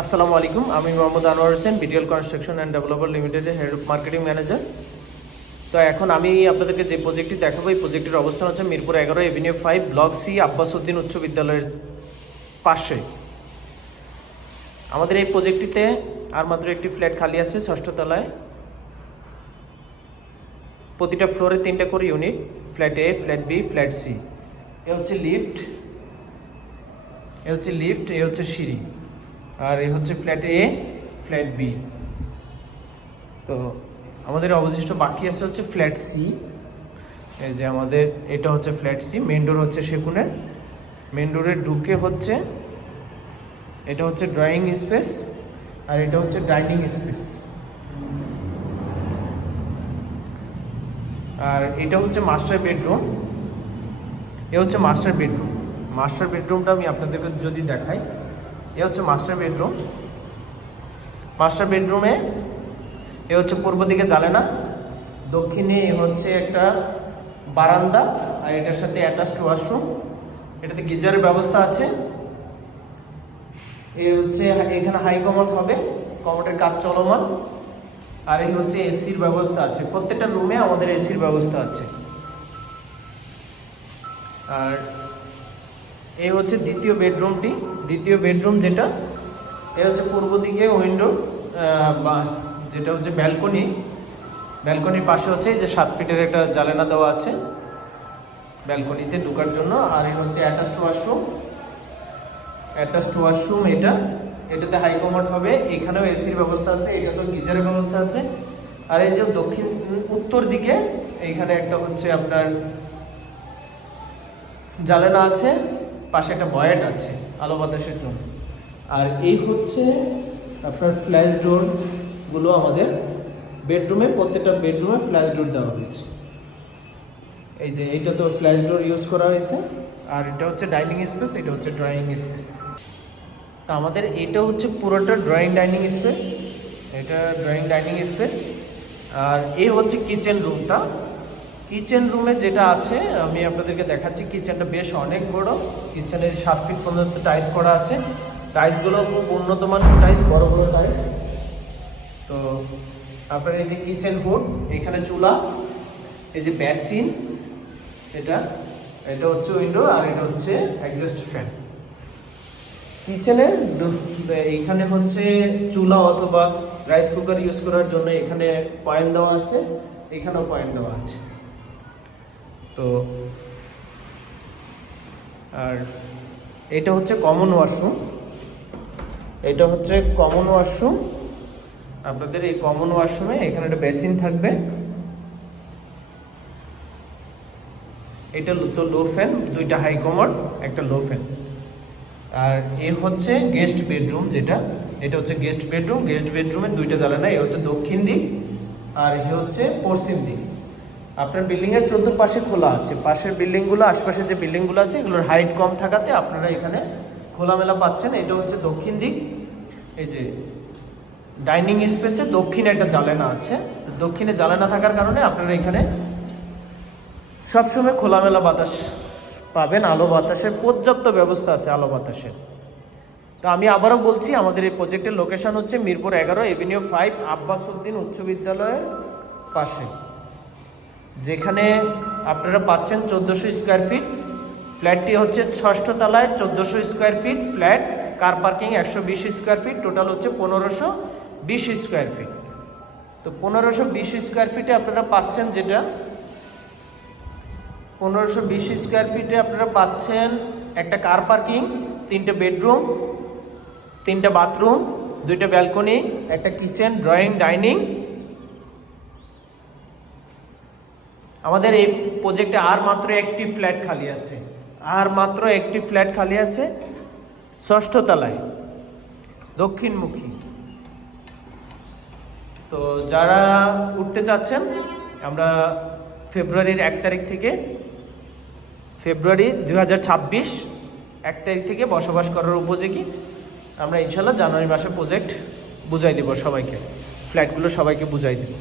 আসসালামু আলাইকুম, আমি Mohammad Anwar Hossain, BDL construction and developer লিমিটেডের হেড অফ মার্কেটিং ম্যানেজার। তো এখন আমি আপনাদেরকে যে প্রজেক্টটি দেখাবো, এই প্রজেক্টের অবস্থান হচ্ছে Mirpur 11 avenue 5 block C Abbas Uddin উচ্চ বিদ্যালয়ের পাশে। আমাদের এই প্রজেক্টটিতে আর মাত্র একটি ফ্ল্যাট খালি আছে 6ষ্ঠ তলায়। প্রতিটা ফ্লোরে 3টা করে ইউনিট, ফ্ল্যাট এ, ফ্ল্যাট বি, ফ্ল্যাট সি। এ হচ্ছে লিফট, এ হচ্ছে সিঁড়ি, আর এই হচ্ছে ফ্ল্যাট এ, ফ্ল্যাট বি। তো আমাদের অবশিষ্ট বাকি আছে হচ্ছে ফ্ল্যাট সি। এই যে আমাদের এটা হচ্ছে ফ্ল্যাট সি। মেন ডোর হচ্ছে সেগুনের। মেন ডোরে ঢুকে হচ্ছে এটা হচ্ছে ড্রয়িং স্পেস, আর এটা হচ্ছে ডাইনিং স্পেস। আর এটা হচ্ছে মাস্টার বেডরুম। এ হচ্ছে মাস্টার বেডরুম। মাস্টার বেডরুমটা আমি আপনাদেরকে যদি দেখাই, এ হচ্ছে মাস্টার বেডরুম। মাস্টার বেডরুমে এ হচ্ছে পূর্ব দিকে জানালা, দক্ষিণে এ হচ্ছে একটা বারান্দা, আর এটার সাথে অ্যাটাচড ওয়াশরুম। এটাতে গিজারের ব্যবস্থা আছে। এ হচ্ছে এখানে হাই কমোড হবে, কমোডের কাজ চলমান। আর এই হচ্ছে এসির ব্যবস্থা আছে, প্রত্যেকটা রুমে আমাদের এসির ব্যবস্থা আছে। আর এই হচ্ছে দ্বিতীয় বেডরুমটি। দ্বিতীয় বেডরুম যেটা, এ হচ্ছে পূর্ব দিকে উইন্ডো, বা যেটা হচ্ছে ব্যালকনি। ব্যালকনির পাশে হচ্ছে যে 7 ফিটের একটা জানালা দেওয়া আছে ব্যালকনিতে ঢোকার জন্য। আর এই হচ্ছে অ্যাটাচড ওয়াশরুম। এটাতে হাই কমোড হবে। এখানেও এসির ব্যবস্থা আছে, এটাতেও গিজারের ব্যবস্থা আছে। আর এই যে উত্তর দিকে এইখানে একটা হচ্ছে আপনার জানালা আছে, পাশে একটা ভয়েড আছে আলো বাতাসের জন্য। আর এই হচ্ছে আপনার ফ্ল্যাশ ডোরগুলো আমাদের বেডরুমে, প্রত্যেকটা বেডরুমে ফ্ল্যাশ ডোর দেওয়া হয়েছে। এই যে এইটা তো ফ্ল্যাশ ডোর ইউজ করা হয়েছে। আর এটা হচ্ছে ডাইনিং স্পেস, এটা হচ্ছে ড্রয়িং স্পেস। তো আমাদের এটা হচ্ছে পুরোটা ড্রয়িং ডাইনিং স্পেস, এটা ড্রয়িং ডাইনিং স্পেস। আর এই হচ্ছে কিচেন রুমটা। কিচেন রুমে যেটা আছে আমি আপনাদেরকে দেখাচ্ছি। কিচেনটা বেশ অনেক বড়। কিচেনের 7 ফিট পর্যন্ত টাইলস করা আছে। টাইলসগুলো খুব উন্নত মানের টাইলস, বড় বড় টাইলস। তো আপনার এই যে কিচেন হুড, এখানে চুলা, এই যে বেসিন, এটা হচ্ছে উইন্ডো, আর এটা হচ্ছে এক্সস্ট ফ্যান। কিচেনের এইখানে হচ্ছে চুলা অথবা রাইস কুকার ইউজ করার জন্য এখানে পয়েন্ট দেওয়া আছে, এখানেও পয়েন্ট দেওয়া আছে। তো আর এটা হচ্ছে কমন ওয়াশরুম। আপনাদের এই কমন ওয়াশরুমে এখানে একটা বেসিন থাকবে। এটা তো লো ফ্যান, 2টা হাই কমোড, একটা লো ফ্যান। আর এ হচ্ছে গেস্ট বেডরুম যেটা, এটা হচ্ছে গেস্ট বেডরুম। গেস্ট বেডরুমে 2টা জানালা, এ হচ্ছে দক্ষিণ দিক আর এ হচ্ছে পশ্চিম দিক। আপনার বিল্ডিংয়ের চতুর্পাশে খোলা আছে। পাশের বিল্ডিংগুলো, আশপাশে যে বিল্ডিংগুলো আছে এগুলোর হাইট কম থাকাতে আপনারা এখানে খোলামেলা পাচ্ছেন। এটা হচ্ছে দক্ষিণ দিক। এই যে ডাইনিং স্পেসে দক্ষিণে একটা জানালা আছে। দক্ষিণে জানালা থাকার কারণে আপনারা এখানে সবসময় খোলামেলা বাতাস পাবেন। আলো বাতাসের পর্যাপ্ত ব্যবস্থা আছে, আলো বাতাসের। তো আমি আবারও বলছি, আমাদের এই প্রজেক্টের লোকেশন হচ্ছে মিরপুর 11 এভিনিউ 5 আব্বাস উদ্দিন উচ্চ বিদ্যালয়ের পাশে, যেখানে আপনারা পাচ্ছেন 1400 স্কোয়ার ফিট। ফ্ল্যাটটি হচ্ছে 6ষ্ঠ তলায়, 1400 square feet flat, car parking 120 square feet, total হচ্ছে 1520 স্কোয়ার ফিট। তো 1520 স্কোয়ার ফিটে আপনারা পাচ্ছেন যেটা, 1520 স্কোয়ার ফিটে আপনারা পাচ্ছেন একটা কার পার্কিং, 3টে বেডরুম, 3টা বাথরুম, 2টা ব্যালকনি, একটা কিচেন, ড্রয়িং, ডাইনিং। আমাদের এই প্রজেক্টে আর মাত্র একটি ফ্ল্যাট খালি আছে, 6ষ্ঠ তলায়, দক্ষিণমুখী। তো যারা উঠতে চাচ্ছেন, আমরা ফেব্রুয়ারির 1 তারিখ থেকে, ফেব্রুয়ারি 2026 1 তারিখ থেকে বসবাস করার উপযোগী। আমরা ইনশাল্লাহ জানুয়ারি মাসে প্রজেক্ট বুঝাই দেব সবাইকে, ফ্ল্যাটগুলো সবাইকে বুঝাই দেব।